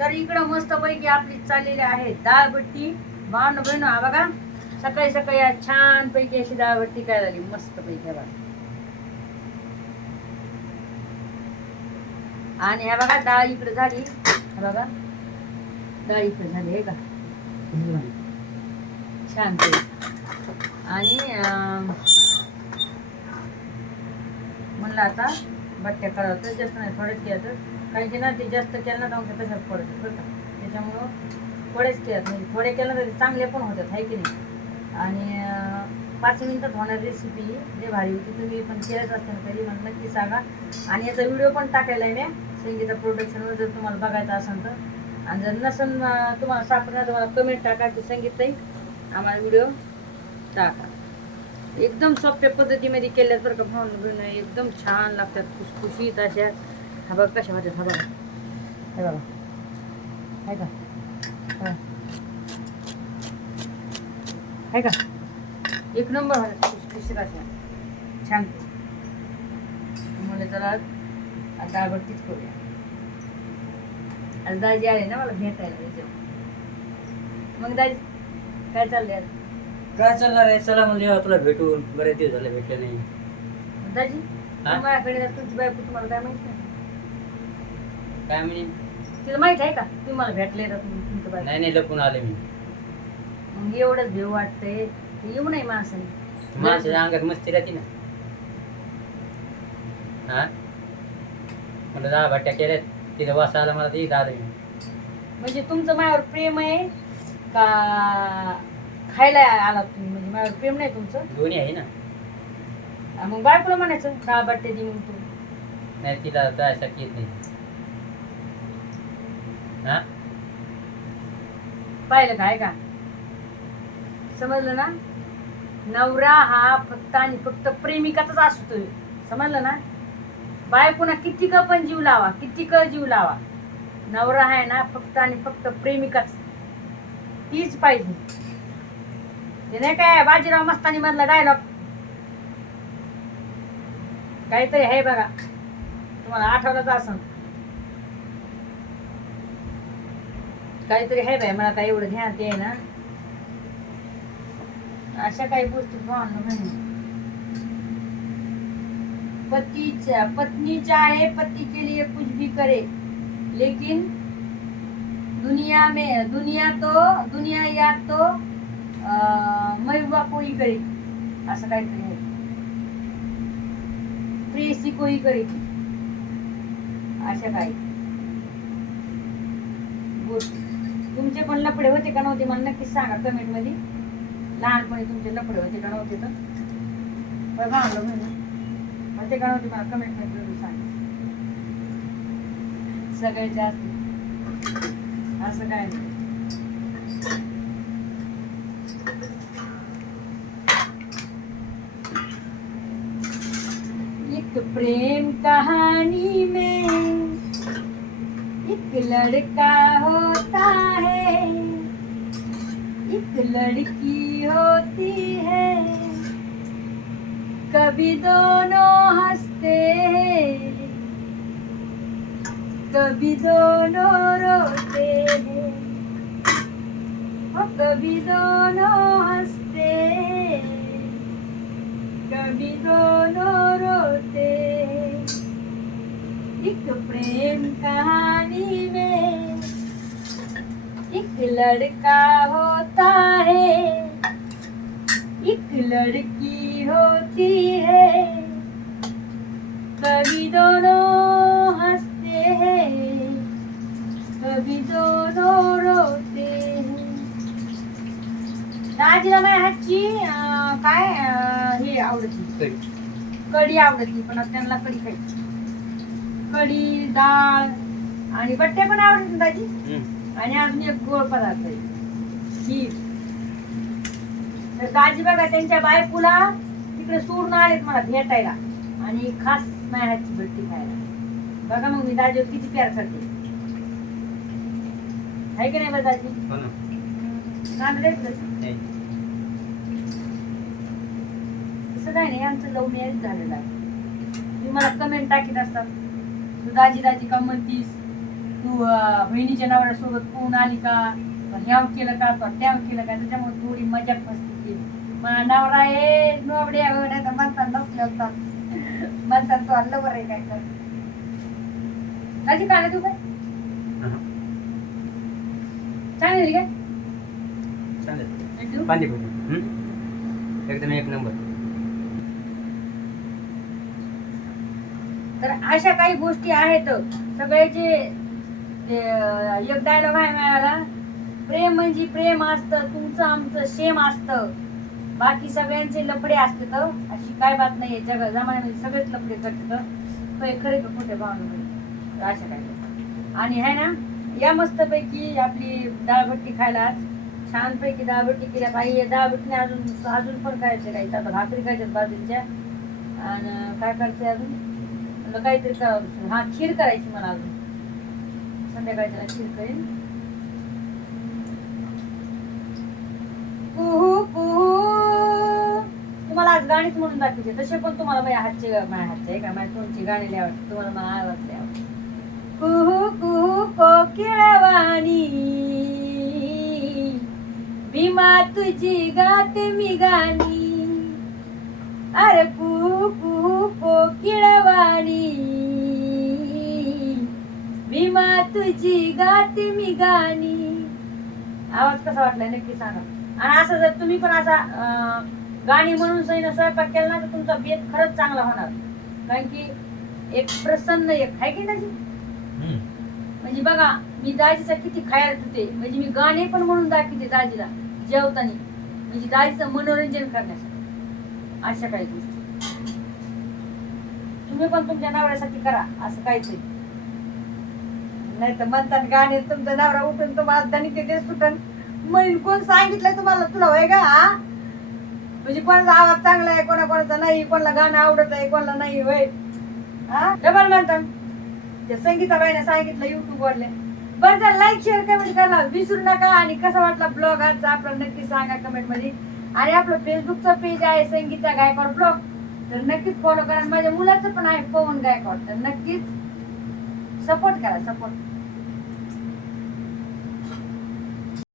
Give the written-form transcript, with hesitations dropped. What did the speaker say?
तर इकडं मस्त पैकी आपली चाललेली आहे डाळ बट्टी. भावना बहिण हा बघा, सकाळी सकाळी आज छान पैकी अशी डाळ बट्टी काय झाली मस्त पैकी बघा. आणि ह्या बघा डाळ इकडे झाली, हा बघा डाळ इकडे झाली आहे का छान पैकी. आणि म्हणलं आता बट्ट्या करावं तर जास्त नाही थोडेच केलं, कारण की ना ते जास्त केलं ना तर तशाच पडत बरं का. त्याच्यामुळं थोडेच केलं, म्हणजे थोडे केलं तर चांगले पण होतात आहे की नाही. आणि 5 मिनिटात होणारी रेसिपी जे भारी होती. तुम्ही पण केलंच असताना कधी मला नक्की सांगा. आणि याचा व्हिडिओ पण टाकायला आहे मी संगीता प्रोडक्शनवर, जर तुम्हाला बघायचं असेल तर. आणि जर नसेल तुम्हाला सापडणार तुम्हाला कमेंट टाका की संगीताई आम्हाला व्हिडिओ टाका. एकदम सोप्या पद्धतीमध्ये केल्यात बरं का भावना, एकदम छान लागतात खुसखुशीत अशा. हा बघा कशा होत्यात, हा बघा हे बघा आहे का, आहे का एक नंबर होत्यात खुसखुशीत अशा छान. मला चला डाळ बट्टीच करूया. आज दाजी आले ना मला भेटायला त्याच्यावर. मग दाजी काय चाललंय काय चालणार आहे? चला म्हणजे तुला भेटून बरेच दिवस झाले भेटले नाही. दाजी? माझ्याकडे तुमची बायको तुम्हाला काय माहित नाही? काय म्हणे? तिला माहित आहे का तुम्ही मला भेटले तर तुमचं बायको? नाही लपून आले मी. मग एवढंच भेव वाटतंय येऊ नाही माणसाने. माणसाच्या अंगात मस्ती राहते ना. हा म्हणलं दहा भट्ट्या केल्यात, तिथं वास आला मला ते आलं मी. म्हणजे तुमचं माझ्यावर प्रेम आहे का खायला आला तुम्ही? म्हणजे माझ्यावर प्रेम नाही तुमचं? दोन्ही आहे ना. मग बायकोला म्हणायचं डाळ बट्टे दे मग तू. नाही तिला त्यासाठी येत नाही. हा पाहिलं काय का, समजलं ना. नवरा हा फक्त आणि फक्त प्रेमिकाचाच असतोय, समजलं ना. बायकोना किती का पण जीव लावा, किती का जीव लावा, नवरा आहे ना फक्त आणि फक्त प्रेमिकाच, तीच पाहिजे. ते नाही काय बाजीराव मस्तानी मधला डायलॉग काहीतरी आहे बघा, तुम्हाला आठवलंच असं काहीतरी आहे बाय, मला काय एवढं ध्यान ते ना. अशा काही गोष्टी म्हणून पत्नी चाहे पति के लिए कुछ भी करे, लेकिन दुनिया या तो महबूबा कोई करे, असं काहीतरी आहे. प्रेयसी कोई करे, अशा काही गोष्टी. तुमचे पण लफडे होते का नव्हते मला नक्कीच सांगा कमेंट मध्ये. लहानपणी तुमचे लफडे होते का नव्हते तर बघा म्हणून होते का नव्हते मला कमेंट मध्ये सांगा. सगळ्याचे असते असं काय नाही. एक प्रेम कहानी में एक लड़का होता है, एक लड़की होती है, कभी दोनों हंसते हैं, कभी दोनों रोते हैं, कभी दोनों हंसते हैं, कभी दोनों रोते हैं. एक प्रेम कहानी में एक लड़का होता है, एक लड़की होती है, कभी दोनों हंसते हैं, कभी दोनों रोते हैं. दाजीला माझ्या हातची काय हे आवडती, कढी आवडती, पण त्यांना कढी खायची. कढी डाळ आणि बट्टे पण आवडते दाजी. आणि अजून एक गोड पदार्थ आहे खीर. तर दाजी बघा त्यांच्या बायकोला तिकडे सोडून आलेत मला भेटायला आणि खास माझ्या हातची बट्टी खायला. बघा मग मी दाजीवर किती प्यार करते, आहे की नाही बरं दाजी? तसं काय नाही, आमचं लव्ह मॅरेज झालेलं आहे. तुम्ही मला कमेंट टाकीत असतात तू दाजी दाजी का म्हणतीस, तू बहिणीच्या नवऱ्यासोबत कोण आली का, ह्याव केलं का, तो त्याव केलं का, त्याच्यामुळे थोडी मजा मस्ती केली. माझा नवरा हे नोबडे नाही तर म्हणतात नसले असतात, म्हणतात तो आणलं बरं आहे काय कर काळजी काढा तू काय चांगली झाली काय चालेल. पाणीपुरी एकदम एक नंबर. तर अशा काही गोष्टी आहेत सगळ्याचे. एक डायलॉग आहे मिळाला, प्रेम म्हणजे प्रेम असतं, तुमचं आमचं सेम असतं, बाकी सगळ्यांचे लफडे असते. तर अशी काय बात नाहीये, जग जमान्यामध्ये सगळेच लफडे करतात, खरे का खोटे भावना अशा काय. आणि आहे ना, या मस्तपैकी आपली डाळभट्टी खायला आज छानपैकी डाळभट्टी केल्यात आई. डाळभट्टीने अजून पण करायचं काही, आता भाकरी खायच्यात बाजरीच्या. आणि काय करते अजून म्हणलं काहीतरी करावं. हा, खीर करायची मला अजून, संध्याकाळच्या खीर करेन. तुम्हाला आज गाणीच म्हणून दाखवते, तसे पण तुम्हाला माझ्या हातचे आहे का, माझ्या तोंडची गाणी लय आवडते, तुम्हाला माझा आवाज लय आवडते. कुहू कुहू कोकिळवाणी भीमा तुझी गाते मी गाणी, अरे कुहू कुहू कोकिळवाणी भीमा तुझी गाते मी गाणी. आवाज कसा वाटलाय नक्की सांगा. आणि असं जर तुम्ही पण असा गाणी म्हणून सैन स्वयंपाक केला ना तर तुमचा बेत खरंच चांगला होणार. कारण की एक प्रसन्न एक आहे की नाही. म्हणजे बघा मी दाजीचा किती खायला होते, म्हणजे मी गाणे पण म्हणून दाखवते दाजीला जेवताना, म्हणजे दाजीचं मनोरंजन करण्यासाठी. अशा काही गोष्टी तुम्ही पण तुमच्या नवऱ्यासाठी करा असं काहीतरी. नाही तर म्हणतात गाणे तुमचा नवरा उठून तुम्हाला दणके ते सुटन, म्हणून कोण सांगितलंय तुम्हाला तुला होय का. म्हणजे कोणाचा आवाज चांगला आहे, कोणाचा नाही, कोणाला गाणं आवडत आहे, कोणाला नाही होय. हा डबल म्हणतात. त्या संगीताबाईने सांगितलं युट्यूब वरले. बरं जर लाईक शेअर कमेंट करायला विसरू नका. आणि कसा वाटला ब्लॉग आजचा आपला नक्की सांगा कमेंट मध्ये. आणि आपलं फेसबुकचा पेज आहे संगीता गायकवाड ब्लॉग, तर नक्कीच फॉलो करा. माझ्या मुलाचं पण आहे पवन गायकवाड, तर नक्कीच सपोर्ट करा. सपोर्ट